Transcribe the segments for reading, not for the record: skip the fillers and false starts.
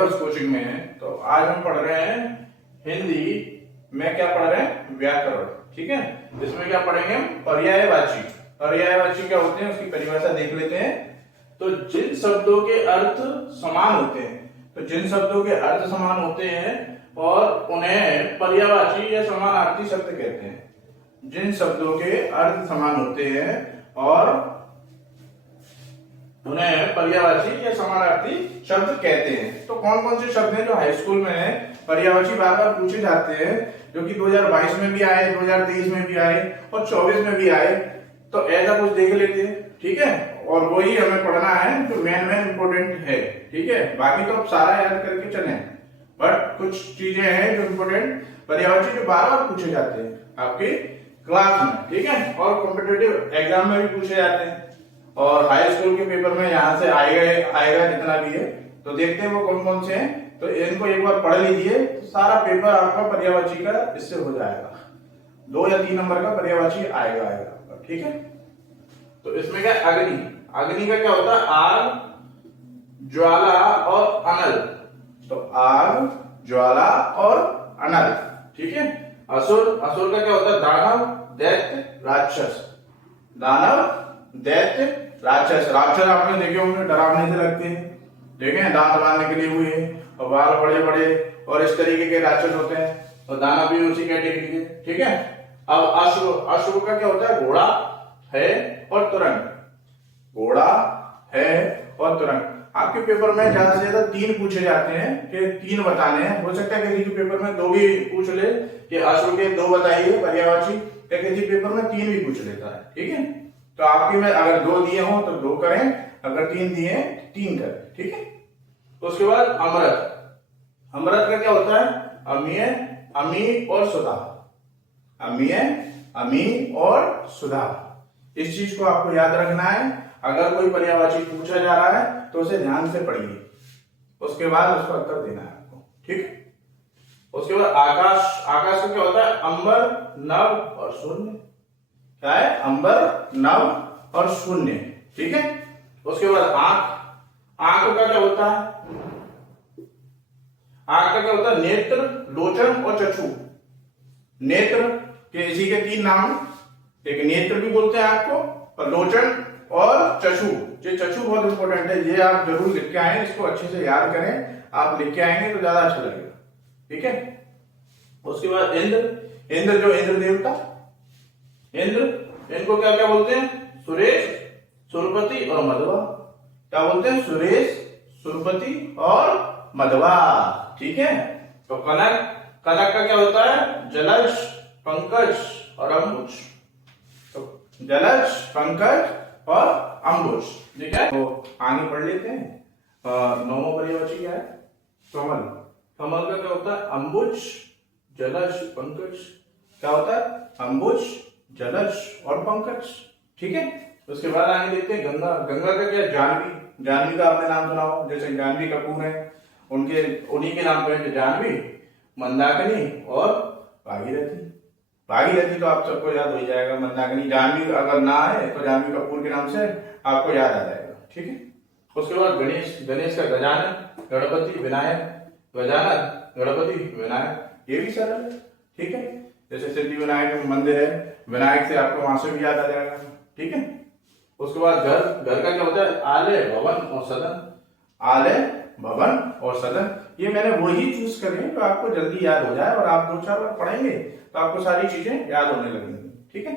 Bloggers coaching में हैं। तो आज हम पढ़ रहे हैं हिंदी में, क्या पढ़ रहे हैं, व्याकरण। ठीक है, इसमें क्या पढ़ेंगे हम, पर्यायवाची। पर्यायवाची क्या होते हैं उसकी परिभाषा देख लेते हैं। तो जिन शब्दों के अर्थ समान होते हैं, तो जिन शब्दों के अर्थ समान होते हैं और उन्हें पर्यायवाची या समानार्थी शब्द कहते हैं। जिन शब्दों के अर्थ समान होते हैं और उन्हें पर्यायवाची या समानार्थी शब्द कहते हैं। तो कौन कौन से शब्द हैं जो हाई स्कूल में पर्यायवाची बार बार पूछे जाते हैं, जो कि 2022 में भी आए, 2023 में भी आए और 24 में भी आए। तो ऐसा कुछ देख लेते हैं। ठीक है, और वही हमें पढ़ना है जो मेन इंपोर्टेंट है। ठीक है, बाकी तो आप सारा याद करके चलें, बट कुछ चीजें हैं जो इंपोर्टेंट पर्यायवाची जो बार बार पूछे जाते हैं आपके क्लास में। ठीक है, और कॉम्पिटिटिव एग्जाम में भी पूछे जाते हैं और हाई स्कूल के पेपर में यहाँ से आएगा जितना भी है। तो देखते हैं वो कौन कौन से हैं। तो इनको एक बार पढ़ लीजिए तो सारा पेपर आपका पर्यायवाची का इससे हो जाएगा। 2 या 3 नंबर का पर्यायवाची आएगा। ठीक है, तो इसमें क्या, अग्नि। अग्नि का क्या होता है, आग, ज्वाला और अनल। तो आग, ज्वाला और अनल। ठीक है, असुर। असुर का क्या होता है, दानव, दैत्य, राक्षस। दानव, दैत्य, राक्षस। राक्षस आपने देखे होंगे, डरावने से लगते हैं, देखे हैं, दांत मारने के लिए हुए और बाल बड़े बड़े और इस तरीके के राक्षस होते हैं। और दानव भी उसी कैटेगरी के। ठीक है, अब अश्व। अश्व का क्या होता है, घोड़ा है और तुरंग। घोड़ा है और तुरंग। आपके पेपर में ज्यादा से ज्यादा 3 पूछे जाते हैं कि 3 बताने हैं। हो सकता है किसी के पेपर में 2 भी पूछ ले कि अश्व के 2 बताइए पर्यायवाची, या किसी पेपर में 3 भी पूछ लेता है। ठीक है, तो आपके में अगर 2 दिए हो तो 2 करें, अगर 3 दिए 3 करें। ठीक है, तो उसके बाद अमृत। अमृत का क्या होता है, अमीय, अमी और सुधा। अमीय, अमी और सुधा। इस चीज को आपको याद रखना है। अगर कोई पर्यायवाची पूछा जा रहा है तो उसे ध्यान से पढ़िए, उसके बाद उसका उत्तर देना है आपको। ठीक, उसके बाद आकाश। आकाश का क्या होता है, अंबर, नभ और शून्य। क्या है, अंबर, नभ और शून्य। ठीक है, उसके बाद आंख। आंख का क्या होता है, आंख का क्या होता है, नेत्र, लोचन और चक्षु। नेत्र के इसी के 3 नाम, एक नेत्र भी बोलते हैं आंख को, और लोचन और चक्षु। ये चक्षु बहुत इंपॉर्टेंट है, ये आप जरूर लिख के आए, इसको अच्छे से याद करें। आप लिख के आएंगे तो ज्यादा अच्छा लगेगा। ठीक है, उसके बाद इंद्र। इंद्र जो इंद्र देवता, इंद्र, इनको क्या क्या बोलते हैं, सुरेश, सुरपति और मधवा। क्या बोलते हैं, सुरेश, सुरपति और मधवा। ठीक है, तो कनक। कनक का क्या होता है, जलज, पंकज और अम्बुज। तो जलज, पंकज और अम्बुज। ठीक है, तो आगे पढ़ लेते हैं। 9वां पर्यायवाची क्या है, कमल। कमल का क्या होता है, अंबुज, जलज, पंकज। क्या होता है, अंबुज, जलज और पंकज। ठीक है, उसके बाद आगे देखते हैं गंगा। गंगा का क्या, जानवी। जानवी का आपने नाम सुना हो, जैसे जानवी कपूर है, उन्हीं के नाम पर जानवी, मंदाकिनी और भागीरथी। भागीरथी तो आप सबको याद हो जाएगा। मंदाकिनी, जानवी अगर ना है तो जानवी कपूर के नाम से आपको याद आ जाएगा। ठीक है, उसके बाद गणेश। गणेश का गजानन, गणपति, विनायक। गजानन, गणपति, विनायक। ये भी सरल है। ठीक है, जैसे सिद्धि विनायक मंदिर है, विनायक से आपको वहां से भी याद आ जाएगा। ठीक है, उसके बाद घर। घर का क्या होता है, आलय, भवन और सदन। आलय, भवन और सदन। ये मैंने वही चूज करे तो आपको जल्दी याद हो जाए, और आप 2-4 बार पढ़ेंगे तो आपको सारी चीजें याद होने लगेंगी। ठीक है,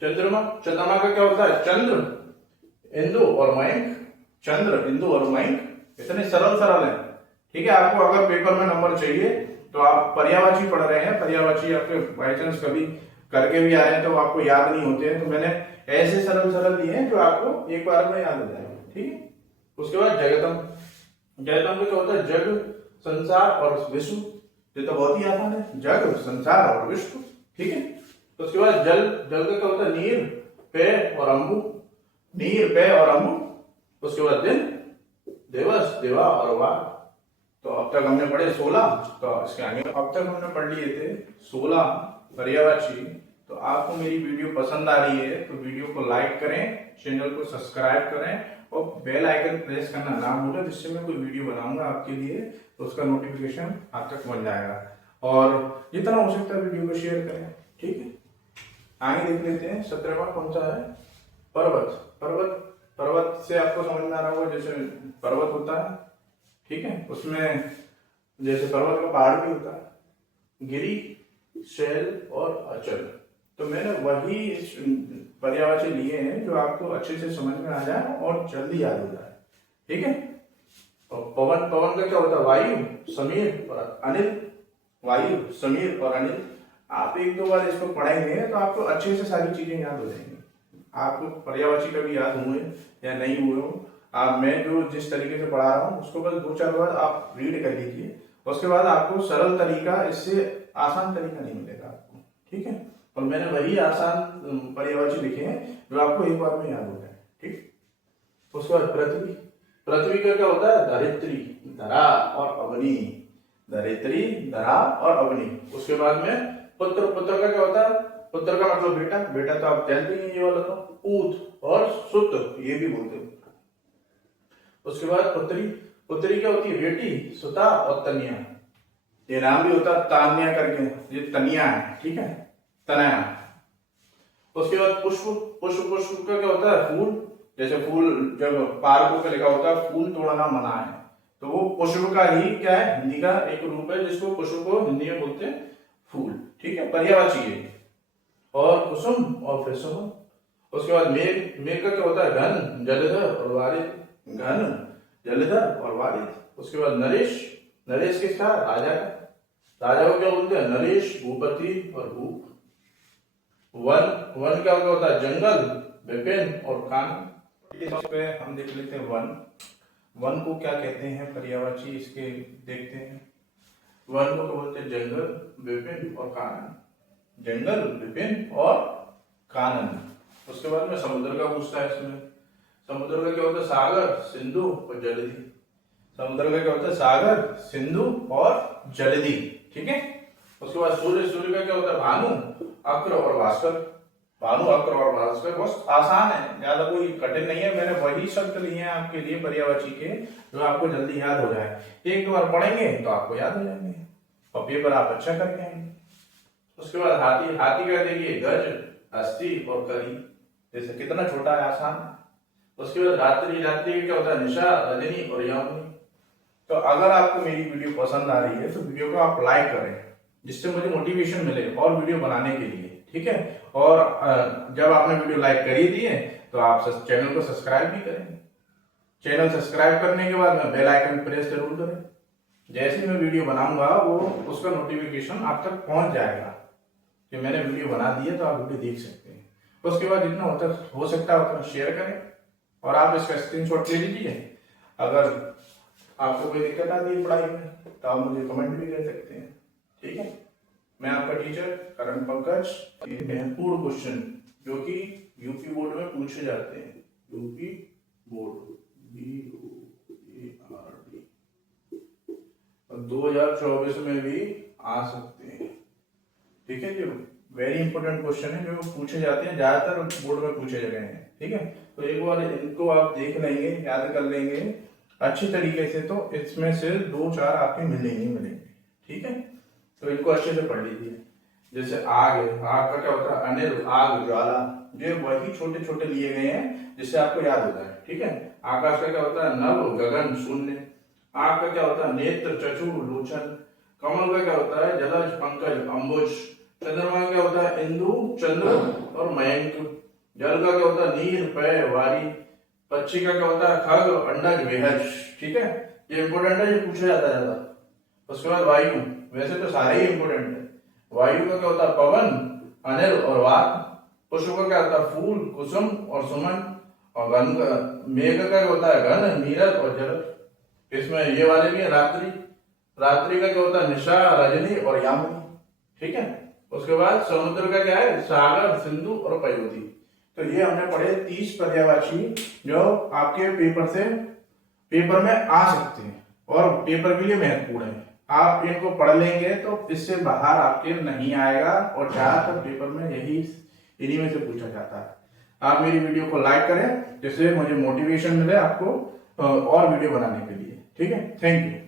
चंद्रमा। चंद्रमा का क्या होता है, चंद्र, इंदु और मयंक। चंद्र, इंदु और मयंक। इतने सरल है। ठीक है, आपको अगर पेपर में नंबर चाहिए तो आप पर्यायवाची पढ़ रहे हैं, पर्यायवाची आपके बाई चांस कभी करके भी आए तो आपको याद नहीं होते हैं, तो मैंने ऐसे सरल लिए हैं जो आपको एक बार में याद हो जाएंगे। ठीक है, उसके बाद जगतम। जगतम का क्या होता है, जग, संसार और विश्व। ये तो बहुत ही आसान है, जग, संसार और विश्व। ठीक है, उसके बाद जल। जल का क्या होता है, नीर, पेय और अम्बु। नीर, पेय और अम्बु। उसके बाद दिन, दिवस, दिवा और वार। तो अब तक हमने पढ़े 16। तो इसके आगे अब तक हमने पढ़ लिए थे 16 पर्यायवाची। तो आपको मेरी वीडियो पसंद आ रही है तो वीडियो को लाइक करें, चैनल को सब्सक्राइब करें और बेल आइकन प्रेस करना ना भूलें, जिससे मैं कोई वीडियो बनाऊंगा आपके लिए तो उसका नोटिफिकेशन आप तक पहुंच जाएगा। और जितना हो सकता है वीडियो को शेयर करें, ठीक है। आगे देख लेते हैं 17वां कौन सा है, पर्वत। पर्वत पर्वत से आपको समझ में आ रहा होगा, जैसे पर्वत होता है, ठीक है, उसमें जैसे पर्वत का पहाड़ भी होता है, गिरी, शैल और अचल। तो मैंने वही पर्यायवाची लिए हैं जो आपको अच्छे से समझ में आ जाए और जल्दी याद हो जाए, ठीक है। और पवन, पवन का क्या होता है, वायु, समीर और अनिल। वायु, समीर और अनिल। आप एक दो बार इसको पढ़ेंगे तो आपको अच्छे से सारी चीजें याद हो जाएंगी। आपको पर्यायवाची कभी याद हुए या नहीं हुए हो, आप मैं जो जिस तरीके से पढ़ा रहा हूँ उसको बस 2-4 बार आप रीड कर लीजिए, उसके बाद आपको सरल तरीका, इससे आसान तरीका नहीं मिलेगा आपको, ठीक है। और मैंने वही आसान पर्यायवाची लिखे हैं जो आपको एक बार में याद हो जाए, ठीक। उसके बाद पृथ्वी। पृथ्वी का क्या होता है, धरित्री, धरा और अग्नि। धरित्री, धरा और अग्नि। उसके बाद में पुत्र। पुत्र का क्या होता है, पुत्र का मतलब बेटा। बेटा तो आप जानते ही हैं, ये वाला तो। पूत और सुत, ये भी बोलते हैं। उसके बाद पुत्री। पुत्री क्या होती है, बेटी, सुता और तनिया। ये नाम भी होता है तान्या करके, ये तनिया है, ठीक है, तनया। उसके बाद पुष्प। पुष्प, पुष्प का क्या होता है, फूल। जैसे फूल जब पार्कों पे लिखा होता है फूल तोड़ना मना है, तो वो पुष्प का ही क्या है, हिंदी का एक रूप है जिसको पुष्प को हिंदी में बोलते हैं फूल, ठीक है, पर्यायवाची है। और कुसुम और फिर सुमन। उसके बाद मेघ। मेघ का क्या होता है, घन, जलधर और वारिद। घन, जलधर और वारिद। उसके बाद नरेश। नरेश किसका, राजा का। राजा को क्या बोलते हैं, नरेश, भूपति और भूप। वन। वन क्या होता है, जंगल, विपिन और कानन। इस पे हम देख लेते हैं वन। वन को क्या कहते हैं पर्यायवाची, इसके देखते हैं। वन को बोलते हैं जंगल, विपिन और कानन। जंगल, विपिन और कानन। उसके बाद में समुद्र का पूछता है इसमें। समुद्र का क्या होता है, सागर, सिंधु और जलधि। समुद्र का क्या होता है, सागर, सिंधु और जलधि, ठीक है। उसके बाद सूर्य। सूर्य का क्या होता है, भानु, अक्र और भास्कर। भानु, अक्र और भास्कर। बहुत आसान है, ज्यादा कोई कठिन नहीं है। मैंने वही शब्द लिए हैं आपके लिए पर्यायवाची के, जो आपको जल्दी याद हो जाए। एक दो बार पढ़ेंगे तो आपको याद हो जाएंगे और पेपर आप अच्छा करके आएंगे। उसके बाद हाथी। हाथी का देखिए, गज, हस्ती और करी। जैसे कितना छोटा है, आसान है। उसके बाद रात्रि। रात्रि क्या होता है, निशा, रजनी और यामिनी। तो अगर आपको मेरी वीडियो पसंद आ रही है तो वीडियो को आप लाइक करें, जिससे मुझे मोटिवेशन मिले और वीडियो बनाने के लिए, ठीक है। और जब आपने वीडियो लाइक कर ही दी है तो आप चैनल को सब्सक्राइब भी करें। चैनल सब्सक्राइब करने के बाद में बेल आइकन प्रेस जरूर करें। जैसे मैं वीडियो बनाऊंगा वो उसका नोटिफिकेशन आप तक पहुंच जाएगा कि मैंने वीडियो बना दी है, तो आप वीडियो देख सकते हैं। उसके बाद जितना हो सकता है उतना शेयर करें और आप इसका स्क्रीनशॉट ले लीजिए। अगर आपको कोई दिक्कत आती है पढ़ाई में तो आप मुझे कमेंट भी कर सकते हैं, ठीक है। मैं आपका टीचर करण पंकज। ये महत्वपूर्ण क्वेश्चन जो कि यूपी बोर्ड में पूछे जाते हैं, यूपी बोर्ड BOARD, और 2024 में भी आ सकते हैं, ठीक है। जो वेरी इंपॉर्टेंट क्वेश्चन है जो पूछे जाते हैं, ज्यादातर बोर्ड में पूछे गए हैं, ठीक है। तो एक बार इनको आप देख लेंगे, याद कर लेंगे अच्छी तरीके से, तो इसमें से 2-4 आपके मिलेंगे, ठीक है। तो इनको अच्छे से पढ़ लीजिए। जैसे आग है, आग का क्या होता है, अनिल, आग, ज्वाला। ये वही छोटे छोटे लिए गए हैं जिससे आपको याद होता है, ठीक है। आकाश का क्या होता है, नभ, गगन, शून्य। आग का क्या होता है, नेत्र, चक्षु, लोचन। कमल का क्या होता है, जलज, पंकज, अंबुज। चंद्रमा क्या होता है, इंदु, चंद्र और मयंक। जल का क्या होता है, नीर, पय, वारी। पक्षी का क्या होता है, खग, अंडज, वेहज, ठीक है। ये इंपोर्टेंट है, ये पूछा जाता है ज्यादा। उसके बाद वायु। वैसे तो सारे ही इंपोर्टेंट है। वायु का क्या होता है, पवन, अनिल और वात। पुष्प का क्या होता है, फूल, कुसुम और सुमन। और घन का, मेघ का क्या होता है, घन, नीरद और जल। इसमें ये वाले भी है, रात्रि। रात्रि का क्या होता है, निशा, रजनी और यामिनी, ठीक है। उसके बाद समुद्र का क्या है, सागर, सिंधु और पयोधी। तो ये हमने पढ़े 30 पर्यायवाची जो आपके पेपर में आ सकते हैं और पेपर के लिए महत्वपूर्ण है। आप इनको पढ़ लेंगे तो इससे बाहर आपके नहीं आएगा और ज्यादातर पेपर में इन्हीं में से पूछा जाता है। आप मेरी वीडियो को लाइक करें जिससे मुझे मोटिवेशन मिले आपको और वीडियो बनाने के लिए। ठीक है, थैंक यू।